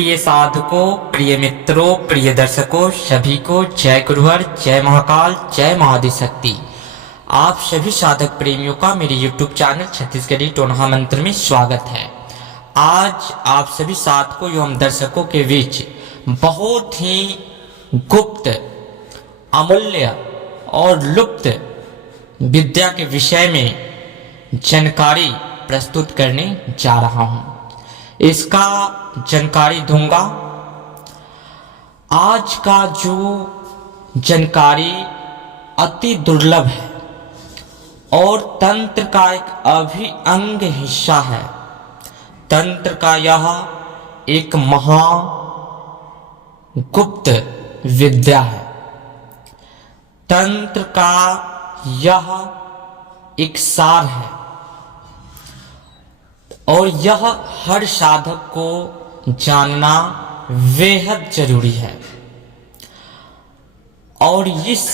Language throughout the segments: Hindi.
प्रिय साधकों, प्रिय मित्रों, प्रिय दर्शकों, सभी को जय गुरुवर, जय महाकाल, जय महादिशक्ति। आप सभी साधक प्रेमियों का मेरे YouTube चैनल छत्तीसगढ़ी टोनहा मंत्र में स्वागत है। आज आप सभी साधकों एवं दर्शकों के बीच बहुत ही गुप्त, अमूल्य और लुप्त विद्या के विषय में जानकारी प्रस्तुत करने जा रहा हूं। इसका जानकारी दूंगा। आज का जो जानकारी अति दुर्लभ है और तंत्र का एक अभिअंग हिस्सा है। तंत्र का यह एक महा गुप्त विद्या है। तंत्र का यह एक सार है और यह हर साधक को जानना बेहद जरूरी है। और इस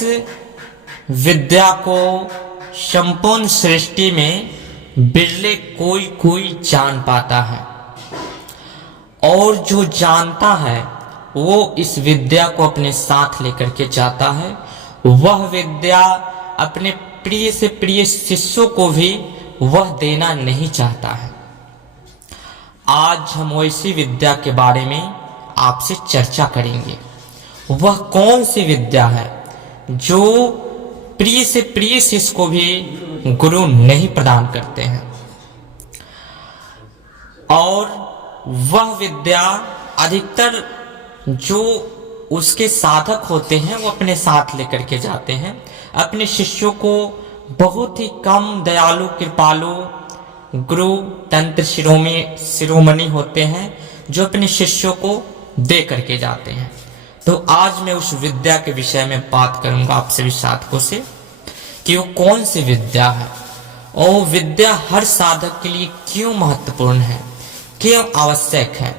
विद्या को संपूर्ण सृष्टि में बिरले कोई जान पाता है, और जो जानता है वो इस विद्या को अपने साथ लेकर के जाता है। वह विद्या अपने प्रिय से प्रिय शिष्यों को भी वह देना नहीं चाहता है। आज हम वैसी विद्या के बारे में आपसे चर्चा करेंगे। वह कौन सी विद्या है जो प्रिय से प्रिय शिष्य को भी गुरु नहीं प्रदान करते हैं, और वह विद्या अधिकतर जो उसके साधक होते हैं वो अपने साथ लेकर के जाते हैं। अपने शिष्यों को बहुत ही कम दयालु, कृपालु गुरु, तंत्र शिरोमणि होते हैं जो अपने शिष्यों को दे करके जाते हैं। तो आज मैं उस विद्या के विषय में बात करूंगा आप सभी साधकों से कि वो कौन सी विद्या है और विद्या हर साधक के लिए क्यों महत्वपूर्ण है, क्यों आवश्यक है।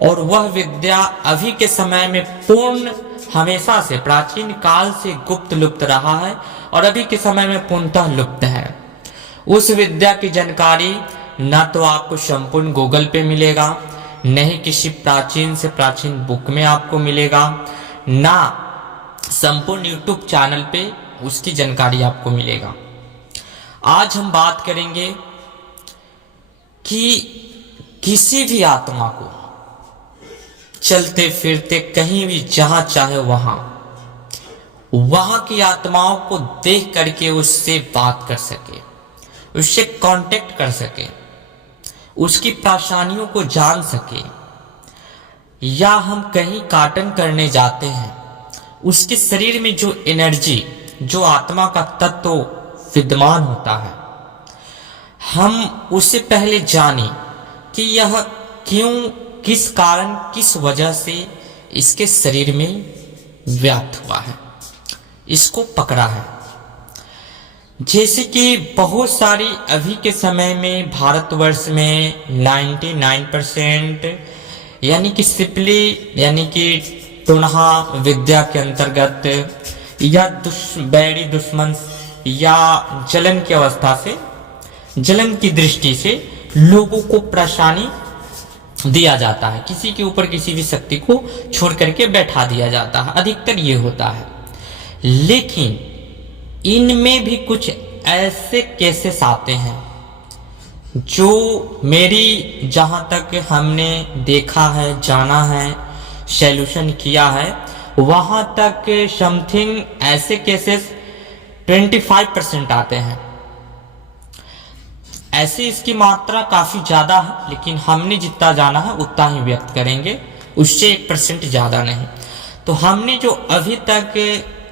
और वह विद्या अभी के समय में पूर्ण, हमेशा से प्राचीन काल से गुप्त लुप्त रहा है और अभी के समय में पूर्णतः लुप्त है। उस विद्या की जानकारी ना तो आपको संपूर्ण गूगल पे मिलेगा, न ही किसी प्राचीन से प्राचीन बुक में आपको मिलेगा, ना संपूर्ण यूट्यूब चैनल पे उसकी जानकारी आपको मिलेगा। आज हम बात करेंगे कि किसी भी आत्मा को चलते फिरते कहीं भी जहां चाहे वहां की आत्माओं को देख करके उससे बात कर सके, उससे कांटेक्ट कर सके, उसकी परेशानियों को जान सके। या हम कहीं कार्टन करने जाते हैं, उसके शरीर में जो एनर्जी, जो आत्मा का तत्व विद्यमान होता है, हम उससे पहले जाने कि यह क्यों, किस कारण, किस वजह से इसके शरीर में व्याप्त हुआ है, इसको पकड़ा है। जैसे कि बहुत सारी अभी के समय में भारतवर्ष में 99% यानी कि सिपली, यानी कि टोनहा विद्या के अंतर्गत या बैरी दुश्मन या जलन की अवस्था से, जलन की दृष्टि से लोगों को परेशानी दिया जाता है। किसी के ऊपर किसी भी शक्ति को छोड़ करके बैठा दिया जाता है, अधिकतर ये होता है। लेकिन इनमें भी कुछ ऐसे केसेस आते हैं जो मेरी, जहां तक हमने देखा है, जाना है, सॉल्यूशन किया है, वहां तक समथिंग ऐसे केसेस 25% आते हैं। ऐसे इसकी मात्रा काफी ज्यादा है, लेकिन हमने जितना जाना है उतना ही व्यक्त करेंगे, उससे 1% ज्यादा नहीं। तो हमने जो अभी तक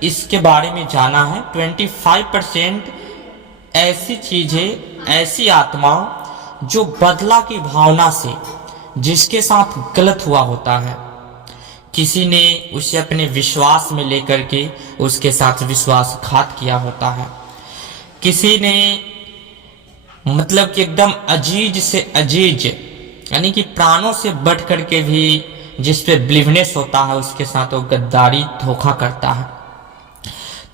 इसके बारे में जाना है, 25% ऐसी चीजें, ऐसी आत्मा जो बदला की भावना से, जिसके साथ गलत हुआ होता है, किसी ने उसे अपने विश्वास में लेकर के उसके साथ विश्वासघात किया होता है, किसी ने मतलब कि एकदम अजीज से अजीज, यानी कि प्राणों से बढ़ करके भी जिस पे बिलीवनेस होता है, उसके साथ वो गद्दारी, धोखा करता है।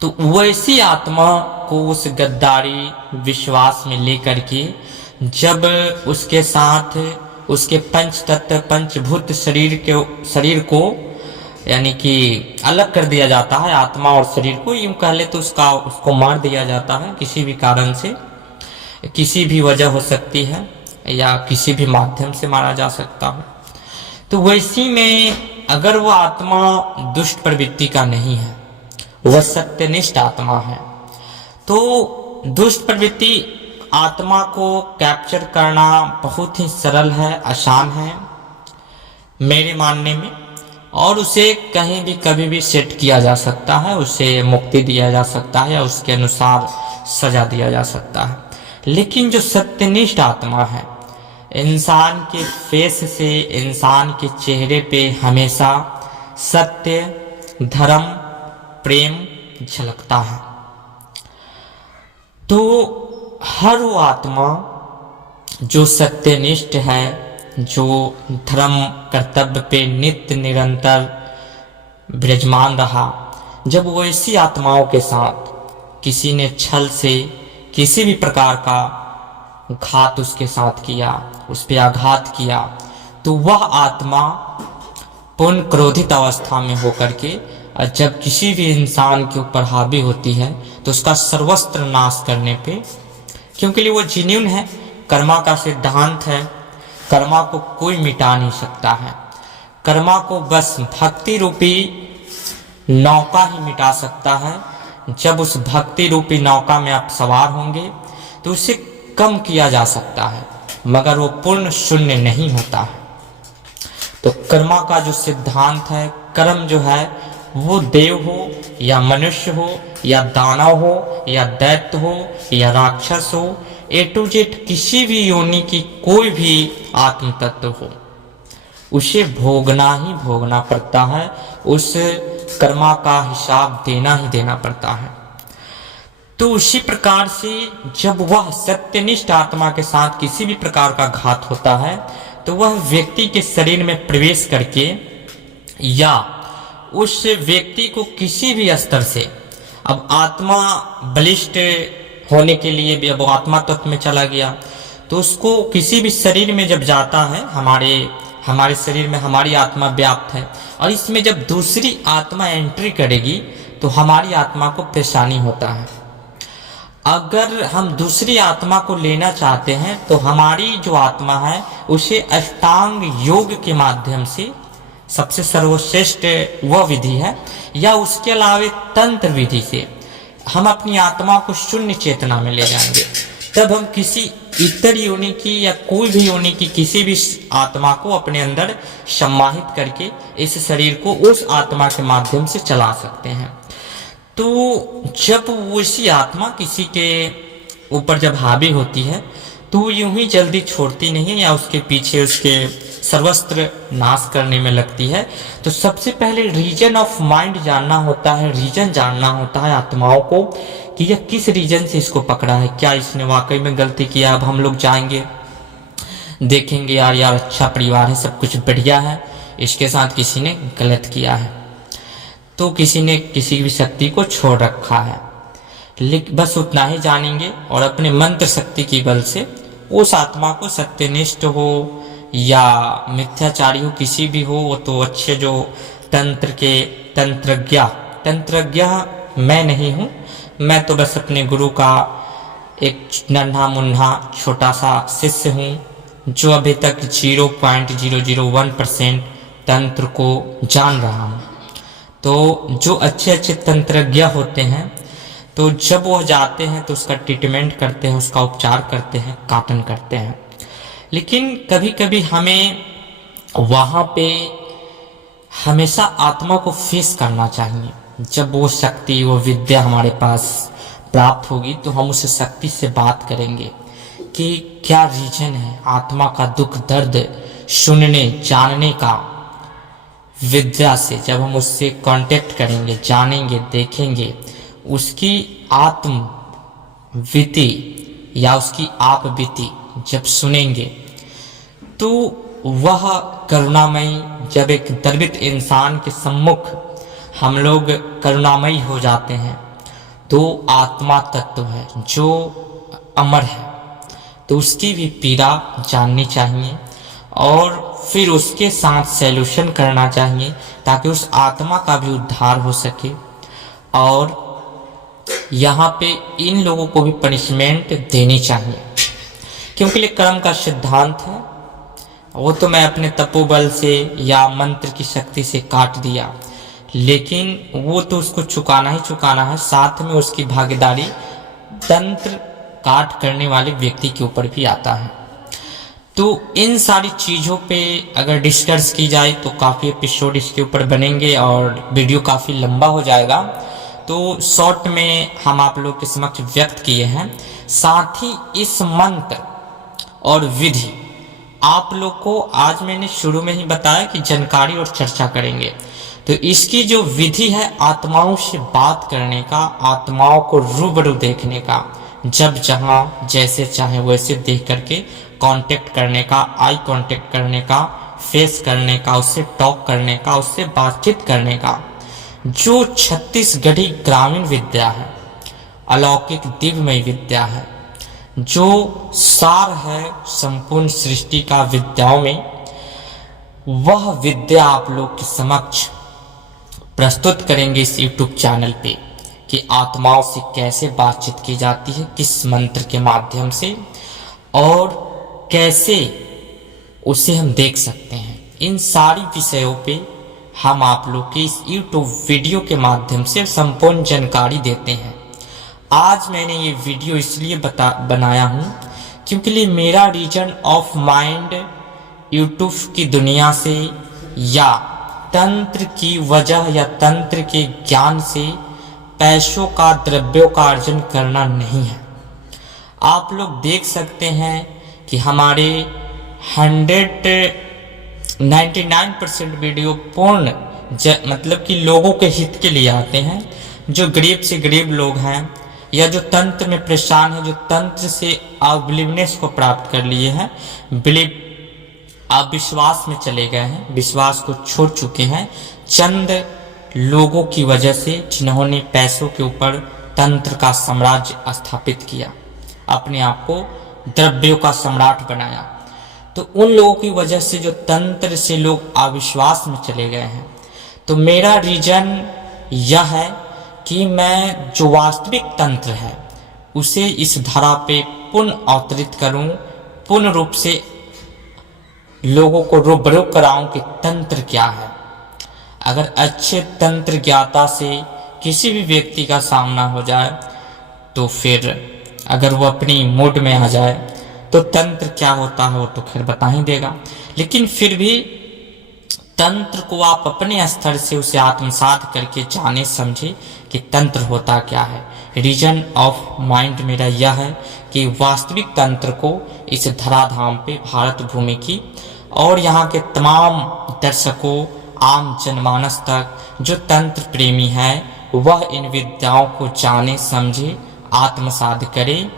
तो वैसी आत्मा को उस गद्दारी विश्वास में लेकर के जब उसके साथ उसके पंच तत्व पंचभूत शरीर को यानी कि अलग कर दिया जाता है, आत्मा और शरीर को यूं कह ले तो उसको मार दिया जाता है किसी भी कारण से, किसी भी वजह हो सकती है या किसी भी माध्यम से मारा जा सकता है। तो वैसी में अगर वह आत्मा दुष्ट प्रवृत्ति का नहीं है, वह सत्यनिष्ठ आत्मा है, तो दुष्ट प्रवृत्ति आत्मा को कैप्चर करना बहुत ही सरल है, आसान है मेरे मानने में, और उसे कहीं भी कभी भी सेट किया जा सकता है, उसे मुक्ति दिया जा सकता है या उसके अनुसार सजा दिया जा सकता है। लेकिन जो सत्यनिष्ठ आत्मा है, इंसान के फेस से, इंसान के चेहरे पे हमेशा सत्य, धर्म, प्रेम झलकता है। तो हर वो आत्मा जो सत्यनिष्ठ है, जो धर्म कर्तव्य पे नित्य निरंतर विराजमान रहा, जब वो ऐसी आत्माओं के साथ किसी ने छल से किसी भी प्रकार का घात उसके साथ किया, उस पर आघात किया, तो वह आत्मा पूर्ण क्रोधित अवस्था में होकर के जब किसी भी इंसान के ऊपर हावी होती है तो उसका सर्वस्त्र नाश करने पे, क्योंकि वो जेन्युइन है, कर्मा का सिद्धांत है, कर्मा को कोई मिटा नहीं सकता है, कर्मा को बस भक्ति रूपी नौका ही मिटा सकता है। जब उस भक्ति रूपी नौका में आप सवार होंगे तो उसे कम किया जा सकता है, मगर वो पूर्ण शून्य नहीं होता है। तो कर्मा का जो सिद्धांत है, कर्म जो है वो देव हो या मनुष्य हो या दानव हो या दैत्य हो या राक्षस हो, ए टू जेड किसी भी योनि की कोई भी आत्म तत्व हो, उसे भोगना ही भोगना पड़ता है, उस कर्मा का हिसाब देना ही देना पड़ता है। तो उसी प्रकार से जब वह सत्यनिष्ठ आत्मा के साथ किसी भी प्रकार का घात होता है तो वह व्यक्ति के शरीर में प्रवेश करके या उस व्यक्ति को किसी भी स्तर से, अब आत्मा बलिष्ठ होने के लिए भी, अब वो आत्मा तत्व में चला गया तो उसको किसी भी शरीर में जब जाता है, हमारे शरीर में हमारी आत्मा व्याप्त है और इसमें जब दूसरी आत्मा एंट्री करेगी तो हमारी आत्मा को परेशानी होता है। अगर हम दूसरी आत्मा को लेना चाहते हैं तो हमारी जो आत्मा है उसे अष्टांग योग के माध्यम से, सबसे सर्वश्रेष्ठ वह विधि है, या उसके अलावा तंत्र विधि से हम अपनी आत्मा को शून्य चेतना में ले जाएंगे। तब हम किसी इतर योनि की या कोई भी योनि की किसी भी आत्मा को अपने अंदर सम्माहित करके इस शरीर को उस आत्मा के माध्यम से चला सकते हैं। तो जब वैसी आत्मा किसी के ऊपर जब हावी होती है तो वो यूं ही जल्दी छोड़ती नहीं या उसके पीछे उसके सर्वस्त्र नाश करने में लगती है। तो सबसे पहले रीजन ऑफ माइंड जानना होता है, रीजन जानना होता है आत्माओं को कि यह किस रीजन से इसको पकड़ा है, क्या इसने वाकई में गलती किया। अब हम लोग जाएंगे, देखेंगे यार अच्छा परिवार है, सब कुछ बढ़िया है, इसके साथ किसी ने गलत किया है, तो किसी ने किसी भी शक्ति को छोड़ रखा है। लेकिन बस उतना ही जानेंगे और अपने मंत्र शक्ति की बल से उस आत्मा को, सत्यनिष्ठ हो या मिथ्याचारी हो, किसी भी हो, वो तो अच्छे जो तंत्र के तंत्रज्ञ मैं नहीं हूँ, मैं तो बस अपने गुरु का एक नन्हा मुन्हा छोटा सा शिष्य हूँ जो अभी तक 0.001% तंत्र को जान रहा हूँ। तो जो अच्छे तंत्रज्ञ होते हैं तो जब वह जाते हैं तो उसका ट्रीटमेंट करते हैं, उसका उपचार करते हैं, काटन करते हैं। लेकिन कभी कभी हमें वहाँ पे हमेशा आत्मा को फेस करना चाहिए। जब वो शक्ति, वो विद्या हमारे पास प्राप्त होगी तो हम उस शक्ति से बात करेंगे कि क्या रीजन है आत्मा का दुख दर्द सुनने जानने का। विद्या से जब हम उससे कांटेक्ट करेंगे, जानेंगे, देखेंगे, उसकी आत्म विति या उसकी आप बीती जब सुनेंगे तो वह करुणामयी, जब एक दर्वित इंसान के सम्मुख हम लोग करुणामयी हो जाते हैं तो आत्मा तत्व है जो अमर है, तो उसकी भी पीड़ा जाननी चाहिए, और फिर उसके साथ सॉल्यूशन करना चाहिए ताकि उस आत्मा का भी उद्धार हो सके। और यहाँ पे इन लोगों को भी पनिशमेंट देनी चाहिए, क्योंकि ये कर्म का सिद्धांत है। वो तो मैं अपने तपोबल से या मंत्र की शक्ति से काट दिया, लेकिन वो तो उसको चुकाना ही चुकाना है। साथ में उसकी भागीदारी तंत्र काट करने वाले व्यक्ति के ऊपर भी आता है। तो इन सारी चीज़ों पे अगर डिस्कस की जाए तो काफ़ी एपिसोड इसके ऊपर बनेंगे और वीडियो काफ़ी लंबा हो जाएगा। तो शॉर्ट में हम आप लोग के समक्ष व्यक्त किए हैं। साथ ही इस मंत्र और विधि आप लोग को आज मैंने शुरू में ही बताया कि जानकारी और चर्चा करेंगे। तो इसकी जो विधि है आत्माओं से बात करने का, आत्माओं को रूबरू देखने का, जब जहाँ जैसे चाहे वैसे देख करके कांटेक्ट करने का, आई कांटेक्ट करने का, फेस करने का, उससे टॉक करने का, उससे बातचीत करने का, जो छत्तीसगढ़ी ग्रामीण विद्या है, अलौकिक दिव्यमय विद्या है, जो सार है संपूर्ण सृष्टि का विद्याओं में, वह विद्या आप लोग के समक्ष प्रस्तुत करेंगे इस YouTube चैनल पे कि आत्माओं से कैसे बातचीत की जाती है, किस मंत्र के माध्यम से, और कैसे उसे हम देख सकते हैं। इन सारी विषयों पे हम आप लोग के इस YouTube वीडियो के माध्यम से संपूर्ण जानकारी देते हैं। आज मैंने ये वीडियो इसलिए बनाया हूँ क्योंकि मेरा रीजन ऑफ माइंड YouTube की दुनिया से या तंत्र की वजह या तंत्र के ज्ञान से पैसों का, द्रव्यों का अर्जन करना नहीं है। आप लोग देख सकते हैं कि हमारे 99% वीडियो पूर्ण मतलब कि लोगों के हित के लिए आते हैं, जो गरीब से गरीब लोग हैं या जो तंत्र में परेशान है, जो तंत्र से अबिलीवनेस को प्राप्त कर लिए हैं, बिलीव आप विश्वास में चले गए हैं, विश्वास को छोड़ चुके हैं चंद लोगों की वजह से, जिन्होंने पैसों के ऊपर तंत्र का साम्राज्य स्थापित किया, अपने आप को द्रव्यों का सम्राट बनाया। तो उन लोगों की वजह से जो तंत्र से लोग अविश्वास में चले गए हैं। तो मेरा रीजन यह है कि मैं जो वास्तविक तंत्र है उसे इस धरा पे पुनः अवतरित करूं, पूर्ण रूप से लोगों को रूबरू कराऊं कि तंत्र क्या है। अगर अच्छे तंत्र ज्ञाता से किसी भी व्यक्ति का सामना हो जाए तो फिर अगर वो अपनी मूड में आ जाए तो तंत्र क्या होता है वो तो खैर बता ही देगा। लेकिन फिर भी तंत्र को आप अपने स्तर से उसे आत्मसात करके जाने समझे कि तंत्र होता क्या है। रीजन ऑफ माइंड मेरा यह है कि वास्तविक तंत्र को इस धराधाम पे, भारत भूमि की और यहाँ के तमाम दर्शकों, आम जनमानस तक जो तंत्र प्रेमी है वह इन विद्याओं को जाने समझे, आत्मसात करे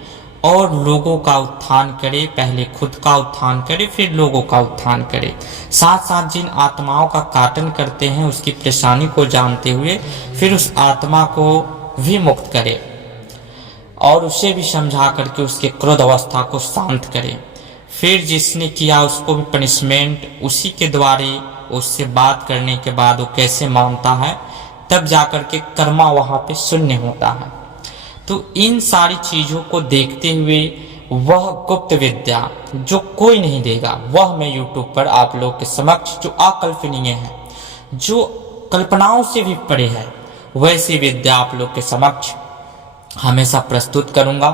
और लोगों का उत्थान करे। पहले खुद का उत्थान करे, फिर लोगों का उत्थान करे। साथ साथ जिन आत्माओं का काटन करते हैं उसकी परेशानी को जानते हुए फिर उस आत्मा को भी मुक्त करे और उसे भी समझा करके उसके क्रोध अवस्था को शांत करे। फिर जिसने किया उसको भी पनिशमेंट उसी के द्वारे, उससे बात करने के बाद वो कैसे मानता है, तब जाकर के कर्मा वहाँ पे शून्य होता है। तो इन सारी चीज़ों को देखते हुए वह गुप्त विद्या जो कोई नहीं देगा, वह मैं YouTube पर आप लोग के समक्ष, जो अकल्पनीय है, जो कल्पनाओं से भी परे है, वैसी विद्या आप लोग के समक्ष हमेशा प्रस्तुत करूंगा।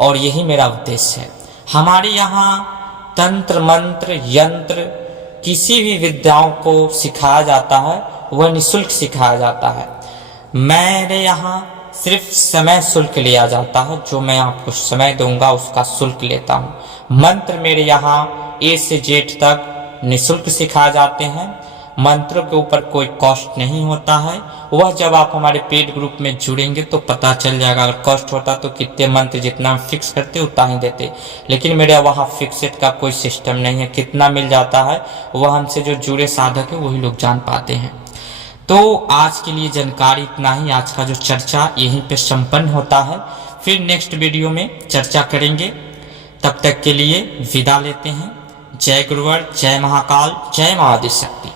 और यही मेरा उद्देश्य है। हमारे यहाँ तंत्र, मंत्र, यंत्र, किसी भी विद्याओं को सिखाया जाता है वह निःशुल्क सिखाया जाता है। मेरे यहाँ सिर्फ समय शुल्क लिया जाता है, जो मैं आपको समय दूंगा उसका शुल्क लेता हूँ। मंत्र मेरे यहाँ A से Z तक निःशुल्क सिखाए जाते हैं। मंत्रों के ऊपर कोई कॉस्ट नहीं होता है। वह जब आप हमारे पेड ग्रुप में जुड़ेंगे तो पता चल जाएगा। अगर कॉस्ट होता तो कितने मंत्र जितना हम फिक्स करते उतना ही देते, लेकिन मेरे वहाँ फिक्सेड का कोई सिस्टम नहीं है। कितना मिल जाता है वह हमसे जो जुड़े साधक है वही लोग जान पाते हैं। तो आज के लिए जानकारी इतना ही। आज का जो चर्चा यहीं पे संपन्न होता है। फिर नेक्स्ट वीडियो में चर्चा करेंगे। तब तक के लिए विदा लेते हैं। जय गुरुवर, जय महाकाल, जय माँ आदिशक्ति।